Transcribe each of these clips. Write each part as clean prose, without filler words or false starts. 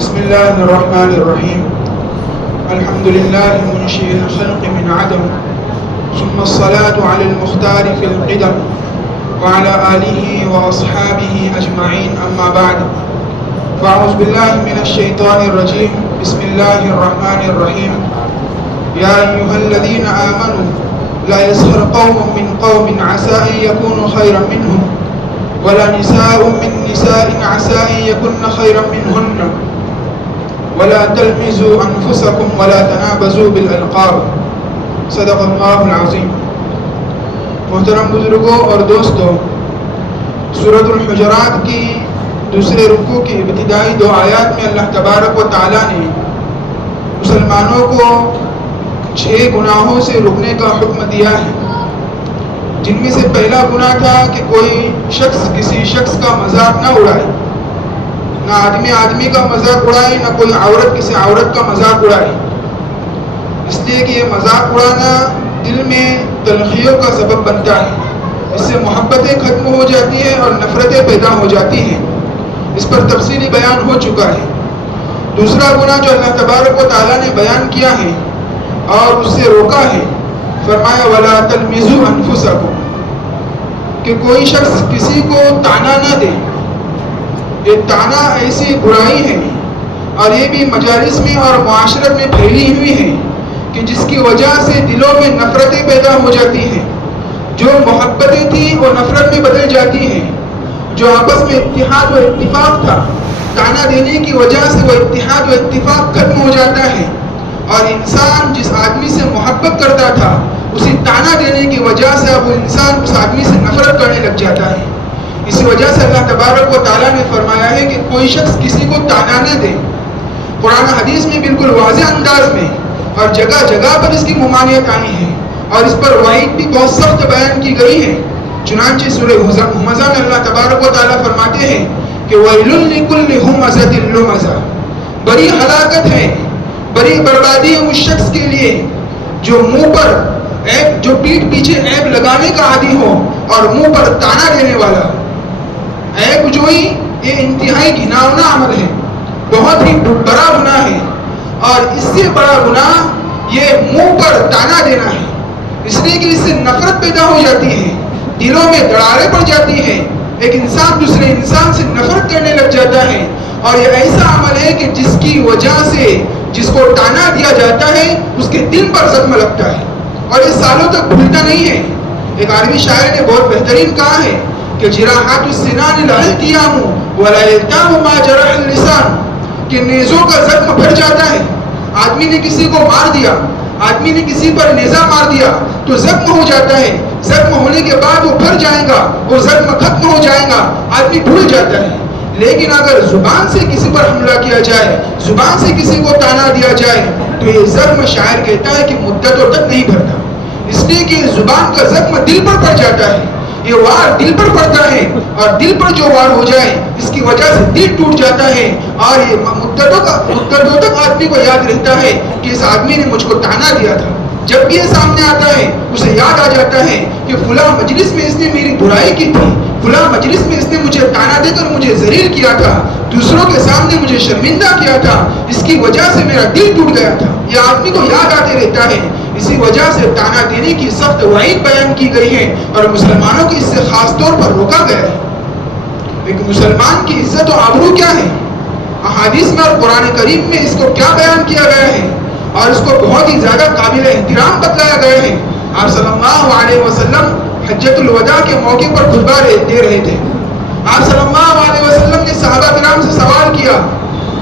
بسم الله الرحمن الرحيم. الحمد لله منشئ الخلق من عدم، ثم الصلاة على المختار في القدم وعلى آله وأصحابه أجمعين، أما بعد. فأعوذ بالله من الشيطان الرجيم. بسم الله الرحمن الرحيم. يا أيها الذين آمنوا لا يسخر قوم من قوم عسى أن يكونوا خيرا منهم ولا نساء من نساء عسى أن يكن خيرا منهن ولا تلمزوا أنفسكم ولا تنابزوا بالألقاب. صدق اللہ العظیم. محترم بزرگوں اور دوستوں، سورۃ الحجرات کی دوسرے رکوع کی ابتدائی 2 آیات میں اللہ تبارک و تعالیٰ نے مسلمانوں کو 6 گناہوں سے رکنے کا حکم دیا ہے، جن میں سے پہلا گناہ تھا کہ کوئی شخص کسی شخص کا مذاق نہ اڑائے، نہ آدمی کا مذاق اڑائے، نہ کوئی عورت کسی عورت کا مذاق اڑائے، اس لیے کہ یہ مذاق اڑانا دل میں تلخیوں کا سبب بنتا ہے، اس سے محبتیں ختم ہو جاتی ہیں اور نفرتیں پیدا ہو جاتی ہیں. اس پر تفصیلی بیان ہو چکا ہے. دوسرا گناہ جو اللہ تبارک و تعالیٰ نے بیان کیا ہے اور اس سے روکا ہے، فرمایا وَلَا تَلْمِزُوا أَنفُسَكُمْ، کہ کوئی شخص کسی کو تانا نہ دے. یہ تانا ایسی برائی ہے اور یہ بھی مجالس میں اور معاشرت میں پھیلی ہوئی ہے کہ جس کی وجہ سے دلوں میں نفرتیں پیدا ہو جاتی ہیں. جو محبتیں تھیں وہ نفرت میں بدل جاتی ہیں. جو آپس میں اتحاد و اتفاق تھا، تانا دینے کی وجہ سے وہ اتحاد و اتفاق ختم ہو جاتا ہے، اور انسان جس آدمی سے محبت کرتا تھا اسی تانا دینے کی وجہ سے اب وہ انسان اس آدمی سے نفرت کرنے لگ جاتا ہے. اسی وجہ سے اللہ تبارک و تعالیٰ نے فرمایا ہے کہ کوئی شخص کسی کو تانا نہ دے. قرآن حدیث میں بالکل واضح انداز میں اور جگہ جگہ پر اس کی ممانعت آئی ہے اور اس پر وعید بھی بہت سخت بیان کی گئی ہے. چنانچہ سورہ ہمزہ میں اللہ تبارک و تعالیٰ فرماتے ہیں کہ وَيْلٌ لِكُلِّ هُمَزَةٍ لُمَزَةٍ، بڑی ہلاکت ہے، بڑی بربادی ہے اس شخص کے لیے جو منہ پر عیب، جو پیٹھ پیچھے عیب لگانے کا عادی ہو اور منہ پر تانا دینے والا. عیب جوئی یہ انتہائی گھناؤنا عمل ہے، بہت ہی بڑا گناہ ہے، اور اس سے بڑا گناہ یہ منہ پر تانا دینا ہے، اس لیے کہ اس سے نفرت پیدا ہو جاتی ہے، دلوں میں دراڑیں پڑ جاتی ہیں، ایک انسان دوسرے انسان سے نفرت کرنے لگ جاتا ہے. اور یہ ایسا عمل ہے کہ جس کی وجہ سے جس کو تانا دیا جاتا ہے اس کے دل پر زخم لگتا ہے اور یہ سالوں تک بھولتا نہیں ہے. ایک عربی شاعر نے بہت بہترین کہا ہے کہ جراحات السنان الالتیام ولا یلتام ما جرح اللسان، کہ نیزوں کا زخم پھر جاتا ہے. آدمی نے کسی کو مار دیا، آدمی نے کسی پر نیزہ مار دیا تو زخم ہو جاتا ہے، زخم ہونے کے بعد وہ پھر جائے گا، وہ زخم ختم ہو جائے گا، آدمی بھول جاتا ہے. لیکن اگر زبان سے کسی پر حملہ کیا جائے، زبان سے کسی کو تانا دیا جائے تو یہ زخم شاعر کہتا ہے کہ مدتوں تک نہیں بھرتا، اس لیے کہ زبان کا زخم دل پر پڑ جاتا ہے. یہ وار دل پر پڑتا ہے اور دل پر جو وار ہو جائے اس کی وجہ سے دل ٹوٹ جاتا ہے اور یہ مدتوں تک آدمی کو یاد رہتا ہے کہ اس آدمی نے مجھ کو تانا دیا تھا. جب بھی یہ سامنے آتا ہے اسے یاد آ جاتا ہے کہ فلاں مجلس میں اس نے میری برائی کی تھی، فلاں مجلس میں اس نے مجھے تانا دے کر مجھے ذلیل کیا تھا، دوسروں کے سامنے مجھے شرمندہ کیا تھا، اس کی وجہ سے میرا دل ٹوٹ گیا تھا. یہ آدمی کو یاد آتے رہتا ہے. اسی وجہ سے تانا دینے کی سخت وعید بیان کی گئی ہے اور مسلمانوں کی اس سے خاص طور پر روکا گیا ہے. لیکن مسلمان کی عزت و آبرو کیا ہے؟ احادیث میں اور قرآن کریم میں اس کو کیا بیان کیا گیا ہے اور اس کو بہت ہی زیادہ قابل احترام بتلایا گیا ہے. آپ صلی اللہ علیہ وسلم حجۃ الوداع کے موقع پر خطبہ دے رہے تھے. آپ صلی اللہ علیہ وسلم نے صحابہ کرام سے سوال کیا،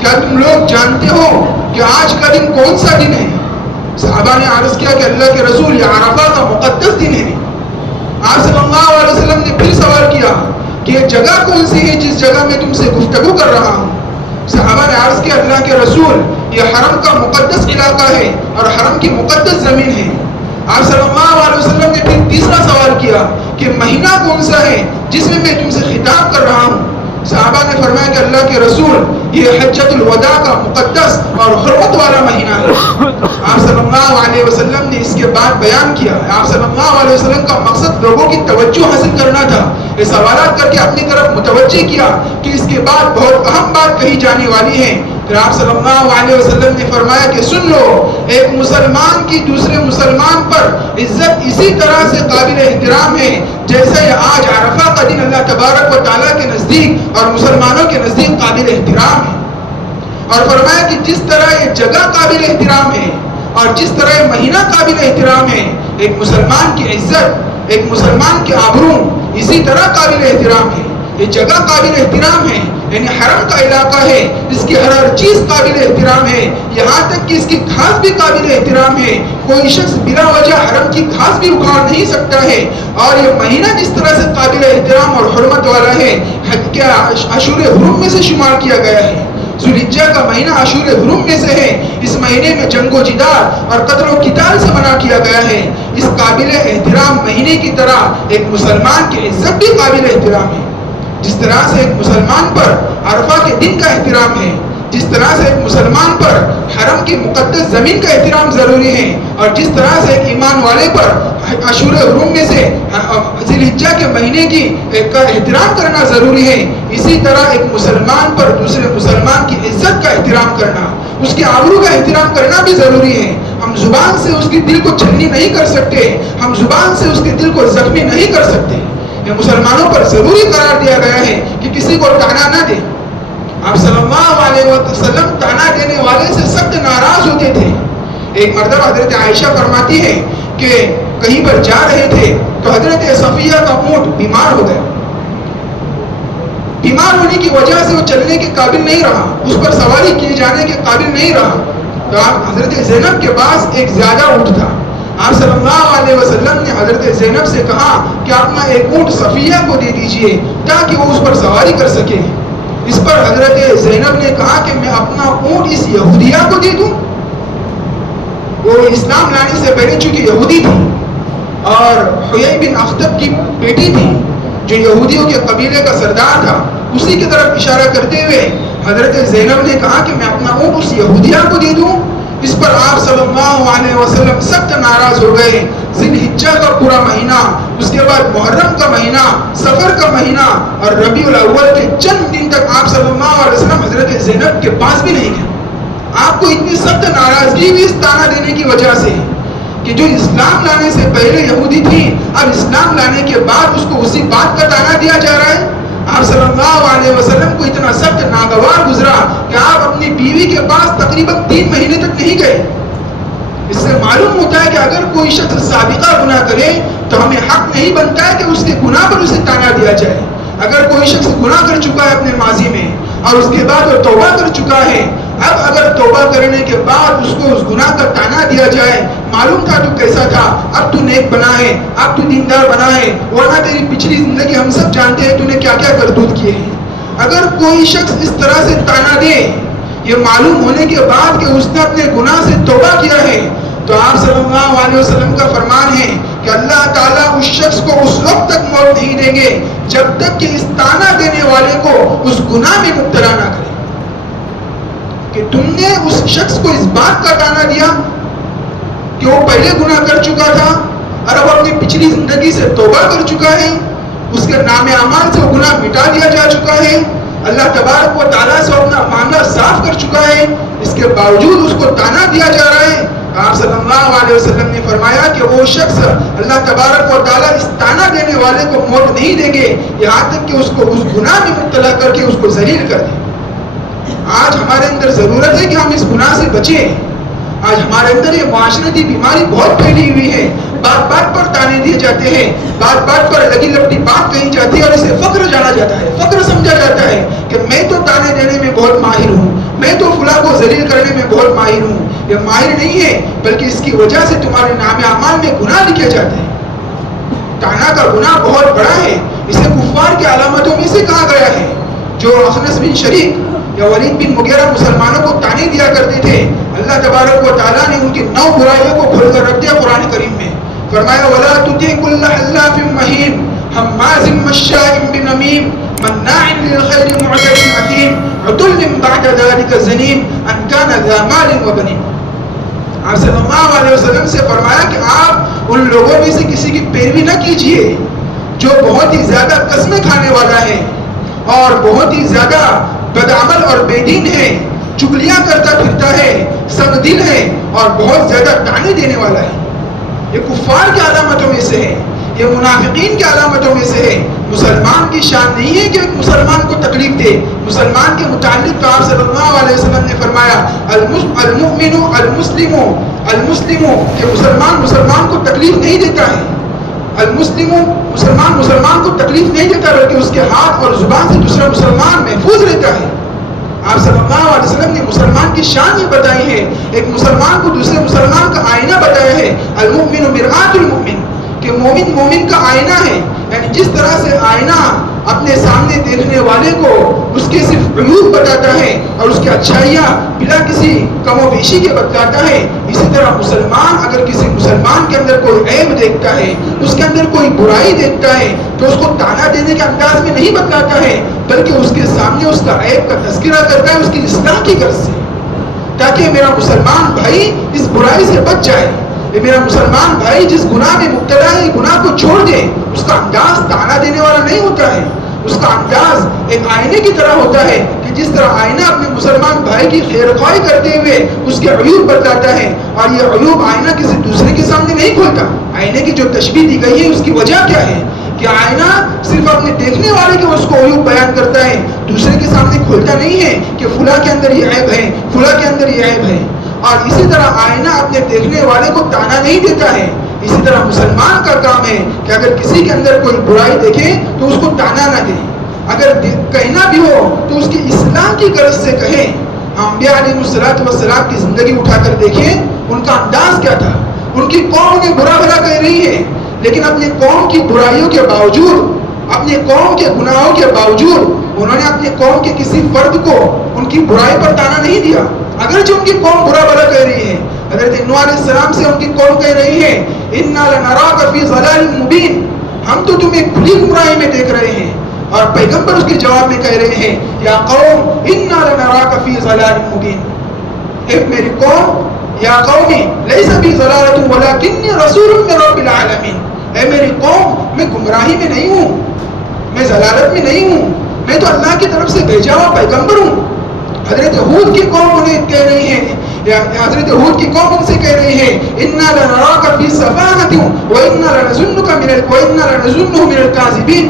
کیا تم لوگ جانتے ہو کہ آج کا دن کون سا دن ہے؟ صحابہ نے عرض کیا کہ اللہ کے رسول، یہ عرفہ کا مقدس دن ہے. آپ صلی اللہ علیہ وسلم نے پھر سوال کیا کہ یہ جگہ کون سی ہے جس جگہ میں تم سے گفتگو کر رہا ہوں؟ صحابہ نے عرض کیا اللہ کے رسول، یہ حرم کا مقدس علاقہ ہے اور حرم کی مقدس زمین ہے. آپ صلی اللہ علیہ وسلم نے پھر تیسرا سوال کیا کہ مہینہ کون سا ہے جس میں تم سے خطاب کر رہا ہوں؟ صحابہ نے فرمایا کہ اللہ کے رسول، یہ حجۃ الوداع کا مقدس اور حرمت والا مہینہ ہے. آپ صلی اللہ علیہ وسلم نے اس کے بعد بیان کیا. آپ صلی اللہ علیہ وسلم کا مقصد لوگوں کی توجہ حاصل کرنا تھا. یہ سوالات کر کے اپنی طرف متوجہ کیا کہ اس کے بعد بہت اہم بات کہی جانے والی ہے. پھر آپ صلی اللہ علیہ وسلم نے فرمایا کہ سن لو، ایک مسلمان کی دوسرے مسلمان پر عزت اسی طرح سے قابل احترام ہے جیسے آج عرفہ کا دن اللہ تبارک و تعالیٰ کے نزدیک اور مسلمانوں کے نزدیک قابل احترام ہے۔ اور فرمایا کہ جس طرح یہ جگہ قابل احترام ہے اور جس طرح یہ مہینہ قابل احترام ہے، ایک مسلمان کی عزت، ایک مسلمان کے آبرو اسی طرح قابل احترام ہے۔ یہ جگہ قابل احترام ہے، یعنی حرم کا علاقہ ہے، اس کی ہر چیز قابل احترام ہے، یہاں تک کہ اس کی گھاس بھی قابل احترام ہے۔ کوئی شخص بلا وجہ حرم کی گھاس بھی اکھاڑ نہیں سکتا ہے۔ اور یہ مہینہ جس طرح سے قابل احترام اور حرمت والا ہے، حج کے اشہر حرم میں سے شمار کیا گیا ہے۔ ذوالحجہ کا مہینہ اشہر حرم میں سے ہے۔ اس مہینے میں جنگ و جدال اور قتل و قتال سے منع کیا گیا ہے۔ اس قابل احترام مہینے کی طرح ایک مسلمان کی عزت بھی قابل احترام ہے۔ جس طرح سے ایک مسلمان پر عرفہ کے دن کا احترام ہے، جس طرح سے ایک مسلمان پر حرم کی مقدس زمین کا احترام ضروری ہے، اور جس طرح سے ایک ایمان والے پر اشہر حرم میں سے ذی الحجہ کے مہینے کا احترام کرنا ضروری ہے، اسی طرح ایک مسلمان پر دوسرے مسلمان کی عزت کا احترام کرنا، اس کے آبرو کا احترام کرنا بھی ضروری ہے۔ ہم زبان سے اس کے دل کو چھلنی نہیں کر سکتے، ہم زبان سے اس کے دل کو زخمی نہیں کر سکتے۔ یہ مسلمانوں پر ضروری قرار دیا گیا ہے کہ کسی کو طعنہ نہ دے۔ آپ صلی اللہ علیہ وسلم طعنہ دینے والے سے سخت ناراض ہوتے تھے۔ ایک مرتبہ حضرت عائشہ فرماتی ہے کہ کہیں پر جا رہے تھے تو حضرت صفیہ کا اونٹ بیمار ہو گیا۔ بیمار ہونے کی وجہ سے وہ چلنے کے قابل نہیں رہا، اس پر سواری کیے جانے کے قابل نہیں رہا۔ تو آپ حضرت زینب کے پاس ایک زیادہ اونٹ تھا۔ آپ صلی اللہ علیہ وسلم نے حضرت زینب سے کہا کہ اپنا ایک اونٹ صفیہ کو دے دیجئے تاکہ وہ اس پر سواری کر سکے۔ اس پر حضرت زینب نے کہا کہ میں اپنا اونٹ اس یہودیہ کو دے دوں؟ وہ اسلام لانے سے پہلے چونکہ یہودی تھی اور حیی بن اخطب کی بیٹی تھی جو یہودیوں کے قبیلے کا سردار تھا، اسی کی طرف اشارہ کرتے ہوئے حضرت زینب نے کہا کہ میں اپنا اونٹ اس یہودیہ کو دے دوں؟ اس پر آپ صلی اللہ علیہ وسلم سخت ناراض ہو گئے۔ ذی الحجہ کا پورا مہینہ، اس کے بعد محرم کا مہینہ، سفر کا مہینہ اور ربیع الاول کے چند دن تک آپ صلی اللہ علیہ وسلم حضرت زینب کے پاس بھی نہیں گئے۔ آپ کو اتنی سخت ناراضگی بھی اس طعنہ دینے کی وجہ سے کہ جو اسلام لانے سے پہلے یہودی تھی، اب اسلام لانے کے بعد اس کو اسی بات کا طعنہ دیا جا رہا ہے۔ آپ صلی اللہ علیہ وسلم کو اتنا سخت ناگوار گزرا کہ آپ اپنی بیوی کے پاس تقریباً 3 مہینے تک نہیں گئے۔ اس سے معلوم ہوتا ہے کہ اگر کوئی شخص سابقہ گناہ کرے تو ہمیں حق نہیں بنتا ہے کہ اس کے گناہ پر اسے طعنہ دیا جائے۔ اگر کوئی شخص گناہ کر چکا ہے اپنے ماضی میں اور اس کے بعد وہ توبہ کر چکا ہے، اب اگر توبہ کرنے کے بعد اس کو اس گناہ کا طعنہ دیا جائے، معلوم تھا تو کیسا تھا، اب تو نیک بنا ہے، اب تو دیندار بنا ہے، ورنہ تیری پچھلی زندگی ہم سب جانتے ہیں تو نے کیا کیا کرتوت کیے ہیں۔ اگر کوئی شخص اس طرح سے طعنہ دے یہ معلوم ہونے کے بعد کہ اس نے اپنے گناہ سے توبہ کیا ہے، تو آپ صلی اللہ علیہ وسلم کا فرمان ہے کہ اللہ تعالیٰ اس شخص کو اس وقت تک موت نہیں دیں گے جب تک کہ اس طعنہ دینے والے کو اس گناہ میں مبتلا نہ کرے۔ کہ تم نے اس شخص کو اس بات کا طعنہ دیا کہ وہ پہلے گناہ کر چکا تھا اور اب اپنی پچھلی زندگی سے توبہ کر چکا ہے، اس کے نام اعمال سے وہ گناہ مٹا دیا جا چکا ہے، اللہ تبارک و تعالیٰ سے اپنا معاملہ صاف کر چکا ہے، اس کے باوجود اس کو طعنہ دیا جا رہا ہے۔ آپ صلی اللہ علیہ وسلم نے فرمایا کہ وہ شخص اللہ تبارک و تعالیٰ اس طعنہ دینے والے کو موت نہیں دیں گے یہاں تک کہ اس کو اس گناہ میں مبتلا کر کے اس کو ذلیل کر دیں۔ آج ہمارے اندر ضرورت ہے کہ ہم اس گناہ سے بچیں۔ آج ہمارے اندر یہ معاشرتی بیماری بہت پھیلی ہوئی ہے، بات بات پر طعنے دیے جاتے ہیں، بات بات پر لگی لپٹی بات کہی جاتی ہے اور اسے فخر جانا جاتا ہے، فخر سمجھا جاتا ہے کہ میں تو طعنے دینے میں بہت ماہر ہوں، میں تو فلاں کو ذلیل کرنے میں بہت ماہر ہوں۔ یہ ماہر نہیں ہے بلکہ اس کی وجہ سے تمہارے نام اعمال میں گناہ لکھے جاتے ہیں۔ طعنہ کا گناہ بہت بڑا ہے، اسے کفار کی علامتوں میں سے کہا گیا ہے۔ جو اخنس بن شریک یا ولید بن مغیرہ مسلمانوں کو طعنے دیا کرتے تھے، اللہ تبارک و تعالیٰ نے ان کی 9 برائیوں کو کھول کر رکھ دیا قرآن کریم میں۔ فرمایا وَلَا تُطِعْ كُلَّ حَلَّافٍ مَّهِينٍ حَمَّازٍ مَّشَّاءٍ بِنَمِيمٍ مَّنَّاعٍ لِّلْخَيْرِ مُعْتَدٍ أَثِيمٍ عُتُلٍّ بَعْدَ ذَلِكَ زَنِيمٍ أَن كَانَ ذَا مَالٍ وَبَنِينَ۔ آپ صلی اللہ علیہ وسلم سے فرمایا کہ آپ ان لوگوں میں سے کسی کی پیروی نہ کیجیے جو بہت ہی زیادہ قسمیں کھانے والا ہے اور بہت ہی زیادہ بدعمل اور بے دین ہے، چگلیاں کرتا پھرتا ہے، سنگ دل ہے اور بہت زیادہ تانے دینے والا ہے۔ یہ کفار کی علامتوں میں سے ہے، یہ منافقین کی علامتوں میں سے ہے۔ مسلمان کی شان نہیں ہے کہ ایک مسلمان کو تکلیف دے۔ مسلمان کے متعلق تو آپ صلی اللہ علیہ وسلم نے فرمایا المؤمن المسلم کہ مسلمان کو تکلیف نہیں دیتا ہے۔ مسلمان کو تکلیف نہیں دیتا، بلکہ اس کے ہاتھ اور زبان سے دوسرا مسلمان محفوظ رہتا ہے۔ آپ صلی اللہ علیہ وسلم نے مسلمان کی شان یہ بتائی ہے، ایک مسلمان کو دوسرے مسلمان کا آئینہ بتایا ہے۔ المؤمن مرآۃ المؤمن کہ مومن کا آئینہ ہے، یعنی جس طرح سے آئینہ اپنے سامنے دیکھنے والے کو اس کے صرف عیوب بتاتا ہے اور اس کی اچھائیاں بلا کسی کم و بیشی کے بتلاتا ہے، اسی طرح مسلمان اگر کسی مسلمان کے اندر کوئی عیب دیکھتا ہے، اس کے اندر کوئی برائی دیکھتا ہے، تو اس کو تانا دینے کے انداز میں نہیں بتلاتا ہے، بلکہ اس کے سامنے اس کا عیب کا تذکرہ کرتا ہے، اس کی اصلاح کی غرض سے، تاکہ میرا مسلمان بھائی اس برائی سے بچ جائے۔ یہ میرا مسلمان بھائی جس گناہ میں مبتلا ہے، گناہ کو چھوڑ دے۔ اس کا انداز تانا دینے والا نہیں ہوتا ہے، اس کا انداز ایک آئینے کی طرح ہوتا ہے کہ جس طرح آئینہ اپنے مسلمان بھائی کی خیرخواہی کرتے ہوئے اس کے عیوب بتلاتا ہے، اور یہ عیوب آئینہ کسی دوسرے کے سامنے نہیں کھولتا۔ آئینے کی جو تشبیہ دی گئی ہے اس کی وجہ کیا ہے کہ آئینہ صرف اپنے دیکھنے والے کے اس کو عیوب بیان کرتا ہے، دوسرے کے سامنے کھولتا نہیں ہے کہ فلاں کے اندر یہ عیب ہے، فلاں کے اندر یہ عیب ہے۔ اور اسی طرح آئینہ اپنے دیکھنے والے کو تانا نہیں دیتا ہے۔ اسی طرح مسلمان کا کام ہے کہ اگر کسی کے اندر کوئی برائی دیکھے تو اس کو تانا نہ دے، اگر کہنا بھی ہو تو اس کی اصلاح کی غرض سے کہے۔ انبیاء علیہ السلام کی زندگی اٹھا کر دیکھیں، ان کا انداز کیا تھا۔ ان کی قوم انہیں برا بھلا کہہ رہی ہے، لیکن اپنی قوم کی برائیوں کے باوجود، اپنی قوم کے گناہوں کے باوجود انہوں نے اپنی قوم کے کسی فرد کو ان کی برائی پر تانا نہیں دیا، اگرچہ ان کی قوم برا بھلا کہہ رہی ہے۔ حضرت نوح علیہ السلام سے ان کی قوم کہہ رہی ہے اِنَّا لَنَرَاكَ فِي ضَلَالٍ مُبِينٍ، ہم تو تمہیں کھلی گمراہی میں دیکھ رہے ہیں۔ اور پیغمبر اس کے جواب میں کہہ رہے ہیں یا قوم اِنَّا لَنَرَاكَ فِي ضَلَالٍ مُبِينٍ، اے میری قوم، یا قومی لیس بی ضلالۃ ولکنی رسول من رب العالمین، اے میری قوم میں گمراہی میں نہیں ہوں، میں ضلالت میں نہیں ہوں، میں تو اللہ کی طرف سے بھیجا ہوا پیغمبر ہوں۔ حضرت ہود کی قوم انہیں کہہ رہی ہے، حضرت ہود کی قوم ان سے کہہ رہی ہے اِنَّا لَنَرَاكَ فِي سَفَاهَةٍ وَإِنَّا لَنَظُنُّهُ مِنَ الْكَاذِبِينَ،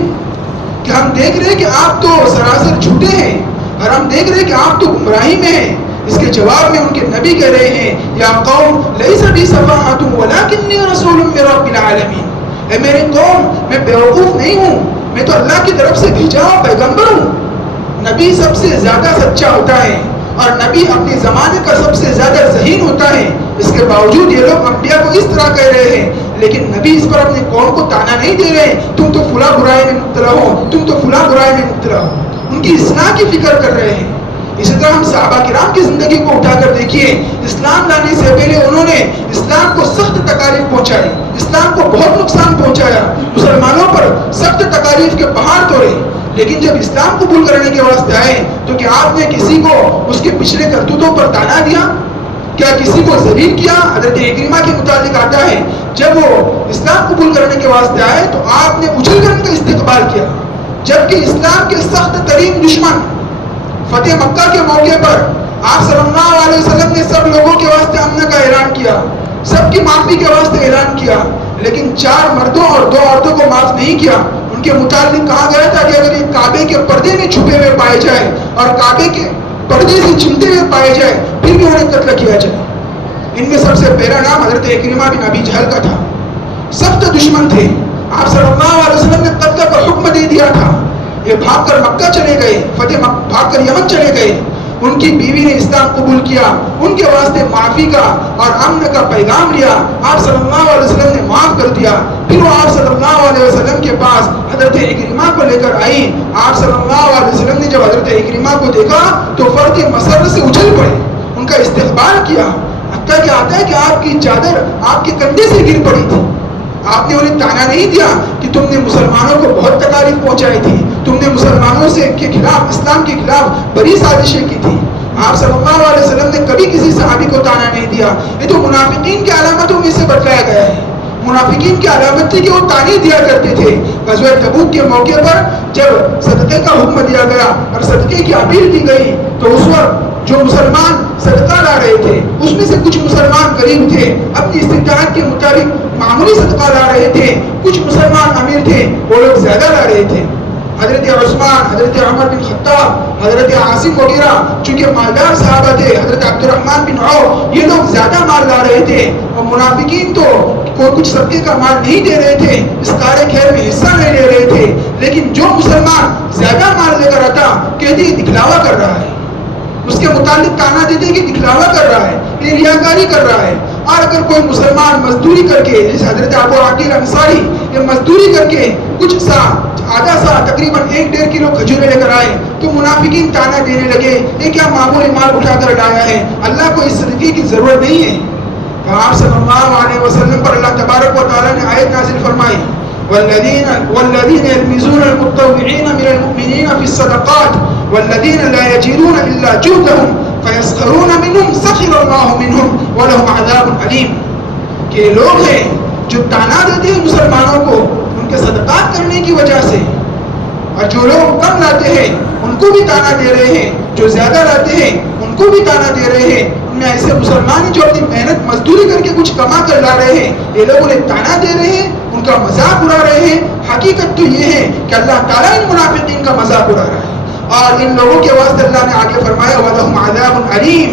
کہ ہم دیکھ رہے ہیں کہ آپ تو سراسر جھوٹے ہیں، اور ہم دیکھ رہے ہیں کہ آپ تو گمراہی میں ہیں۔ اس کے جواب میں ان کے نبی کہہ رہے ہیں یا قوم لیس بی سفاہۃ ولکنی رسول من رب العالمین، اے میری قوم میں بیوقوف نہیں ہوں، میں تو اللہ کی طرف سے بھیجا ہوا پیغمبر ہوں۔ نبی سب سے زیادہ سچا ہوتا ہے اور نبی اپنے زمانے کا سب سے زیادہ ذہین ہوتا ہے، اس کے باوجود یہ لوگ انبیاء کو اس طرح کہہ رہے ہیں، لیکن نبی اس پر اپنے قوم کو تانا نہیں دے رہے تم تو فلاں برائی میں مبتلا ہو، تم تو فلاں برائی میں مبتلا ہو، ان کی اصلاح کی فکر کر رہے ہیں۔ اسی طرح ہم صحابہ کرام کی زندگی کو اٹھا کر دیکھیے، اسلام لانے سے پہلے انہوں نے اسلام کو سخت تکالیف پہنچائی، اسلام کو بہت نقصان پہنچایا، مسلمانوں پر سخت تکالیف کے پہاڑ توڑے، لیکن جب اسلام قبول کرنے کے واسطے آئے تو کیا آپ نے کسی کو اس کے پچھلے کرتوتوں پر تانا دیا؟ کیا کسی کو ذلیل کیا؟ حضرت اکرمہ کے متعلق آتا ہے جب وہ اسلام قبول کرنے کے واسطے آئے تو آپ نے اچھل کر ان کا استقبال کیا، جبکہ اسلام کے سخت ترین دشمن فتح مکہ کے موقع پر آپ صلی اللہ علیہ وسلم نے سب لوگوں کے واسطے امن کا اعلان کیا، سب کی معافی کے واسطے اعلان کیا، لیکن 4 مردوں اور 2 عورتوں کو معاف نہیں کیا۔ ان کے متعلق کہا گیا تھا کہ اگر یہ کعبے کے پردے میں چھپے ہوئے پائے جائے اور کعبے کے پردے سے چمٹے ہوئے پائے جائے پھر بھی انہیں قتل کیا جائے۔ ان میں سب سے پہلا نام حضرت اکرمہ بن ابی جہل کا تھا، سخت دشمن تھے، آپ صلی اللہ علیہ وسلم نے قتل کا حکم دے دیا تھا، یہ بھاگ کر مکہ چلے گئے، بھاگ کر یمن چلے گئے، ان کی بیوی نے اسلام قبول کیا، ان کے واسطے معافی کا اور امن کا پیغام لیا، آپ صلی اللہ علیہ وسلم نے معاف کر دیا، پھر وہ آپ صلی اللہ علیہ وسلم کے پاس حضرت اکرمہ کو لے کر آئی، آپ صلی اللہ علیہ وسلم نے جب حضرت اکرمہ کو دیکھا تو فرد مسرت سے اچھل پڑے، ان کا استقبال کیا، حتیٰ کہ آتا ہے کہ آپ کی چادر آپ کے کندھے سے گر پڑی تھی۔ آپ نے انہیں تانا نہیں دیا کہ تم نے مسلمانوں کو بہت تکالیف پہنچائی تھی، تم نے مسلمانوں سے کے خلاف، اسلام کے خلاف بڑی سازشیں کی تھی۔ آپ صلی اللہ علیہ وسلم نے کبھی کسی صحابی کو تانا نہیں دیا۔ یہ تو منافقین کی علامتوں میں سے بتلایا گیا ہے۔ منافقین کی علامت تھی کہ وہ تانے دیا کرتے تھے۔ غزوہ تبوک کے موقع پر جب صدقے کا حکم دیا گیا اور صدقے کی اپیل کی گئی تو اس وقت جو مسلمان صدقہ لا رہے تھے اس میں سے کچھ مسلمان غریب تھے، اپنی استطاعت کے مطابق معمولی صدقہ لا رہے تھے، کچھ مسلمان امیر تھے وہ لوگ زیادہ لا رہے تھے۔ حضرت عثمان، حضرت عمر بن خطاب، حضرت عاصم وغیرہ چونکہ مالدار صحابہ تھے، حضرت عبد الرحمن بن عوف، یہ لوگ زیادہ مال لا رہے تھے، اور منافقین تو کوئی کچھ صدقے کا مال نہیں دے رہے تھے، اس کار خیر میں حصہ نہیں لے رہے تھے۔ لیکن جو مسلمان زیادہ مال لے کر آتا کہتے یہ دکھلاوا کر رہا ہے، اس کے متعلق تانا دیتے کہ دکھلاوا کر رہا ہے، یہ ریاکاری کر رہا ہے۔ اور اگر کوئی مسلمان مزدوری کر کے، جیسے حضرت ابو عقیل انصاری یہ مزدوری کر کے کچھ سا آدھا سا تقریباً 1-1.5 کلو کھجورے لے کر آئے تو منافقین تانا دینے لگے یہ کیا معمولی مال اٹھا کر لایا ہے، اللہ کو اس صدقے کی ضرورت نہیں ہے۔ تو آپ صلی اللہ علیہ وسلم پر اللہ تبارک و تعالیٰ نے آیت نازل فرمائی والذین یلمزون المتطوعین من المؤمنین فی الصدقات والذین لا یجدون الا جهدهم فیسخرون منهم سخر اللہ منهم ولهم عذاب علیم، کہ لوگ ہیں جو تانا دیتے ہیں مسلمانوں کو ان کے صدقات کرنے کی وجہ سے، اور جو لوگ کم لاتے ہیں ان کو بھی تانا دے رہے ہیں، جو زیادہ لاتے ہیں ان کو بھی تانا دے رہے ہیں۔ ان میں ایسے مسلمان جو اپنی محنت مزدوری کر کے کچھ کما کر لا رہے ہیں، یہ لوگ انہیں تانا دے رہے ہیں، ان کا مذاق اڑا رہے ہیں۔ حقیقت تو یہ ہے کہ اللہ تعالیٰ ان منافقین کا مذاق اڑا رہا ہے، اور ان لوگوں کے واسطے اللہ نے آگے فرمایا وَلَهُمْ عَذَابٌ عَلِيمٌ،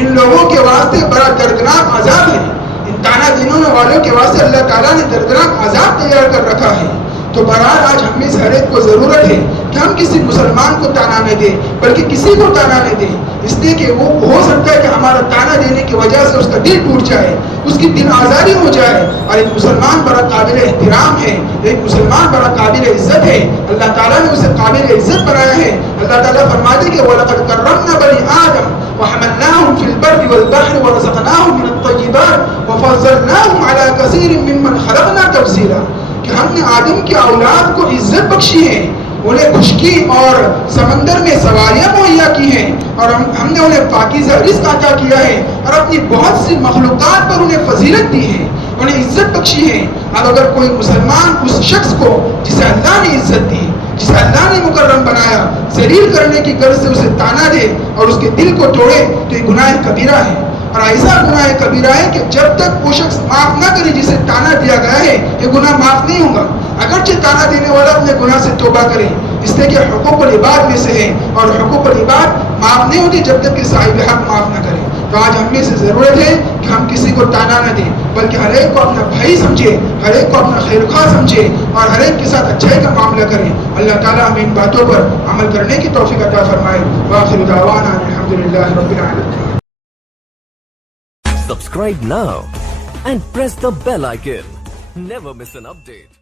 ان لوگوں کے واسطے بڑا دردناک عذاب ہے۔ ان تانا دینے والوں کے واسطے اللہ تعالیٰ نے دردناک عذاب تیار کر رکھا ہے۔ تو بہرحال آج ہم میں سے ہر ایک کو ضرورت ہے کہ ہم کسی مسلمان کو تانا نہ دیں، بلکہ کسی کو تانا نہ دیں، اس لیے کہ وہ ہو سکتا ہے کہ ہمارا تانا دینے کی وجہ سے اس کا دل ٹوٹ جائے، اس کی دل آزاری ہو جائے۔ اور ایک مسلمان بڑا قابل احترام ہے، ایک مسلمان بڑا قابل عزت ہے، اللہ تعالیٰ نے اسے قابل عزت بنایا ہے۔ اللہ تعالیٰ فرماتے کہ وَلَقَدْ كَرَّمْنَا بَنِي آدَمَ وَحَمَلْنَاهُمْ فِي الْبَرِّ وَالْبَحْرِ وَرَزَقْنَاهُم مِّنَ الطَّيِّبَاتِ وَفَضَّلْنَاهُمْ عَلَىٰ كَثِيرٍ مِّمَّنْ خَلَقْنَا تَفْضِيلًا، کہ ہم نے آدم کی اولاد کو عزت بخشی ہے، انہیں خشکی اور سمندر میں سواریاں مہیا کی ہیں، اور ہم نے انہیں پاکیزہ رزق عطا کیا ہے، اور اپنی بہت سی مخلوقات پر انہیں فضیلت دی ہے، انہیں عزت بخشی ہے۔ اب اگر کوئی مسلمان اس شخص کو جسے اللہ نے عزت دی، جسے اللہ نے مکرم بنایا، ذلیل کرنے کی غرض سے اسے تانا دے اور اس کے دل کو توڑے تو یہ گناہ کبیرہ ہے، اور ایسا گناہ کبیرہ ہے کہ جب تک وہ شخص معاف نہ کرے جسے تانا دیا گیا ہے یہ گناہ معاف نہیں ہوگا، اگرچہ تانا دینے والا اپنے گناہ سے توبہ کرے، اس لیے کہ حقوق العباد میں سے ہے، اور حقوق العباد معاف نہیں ہوتی جب تک کہ صاحب حق معاف نہ کرے۔ تو آج ہم میں سے ضرورت ہے کہ ہم کسی کو تانا نہ دیں، بلکہ ہر ایک کو اپنا بھائی سمجھے، ہر ایک کو اپنا خیر خواہ سمجھے، اور ہر ایک کے ساتھ اچھائی کا معاملہ کریں۔ اللہ تعالیٰ ہمیں ان باتوں پر عمل کرنے کی توفیق عطا فرمائے۔ وآخر دعوانا الحمدللہ رب العالمین۔ Subscribe now and press the bell icon. Never miss an update.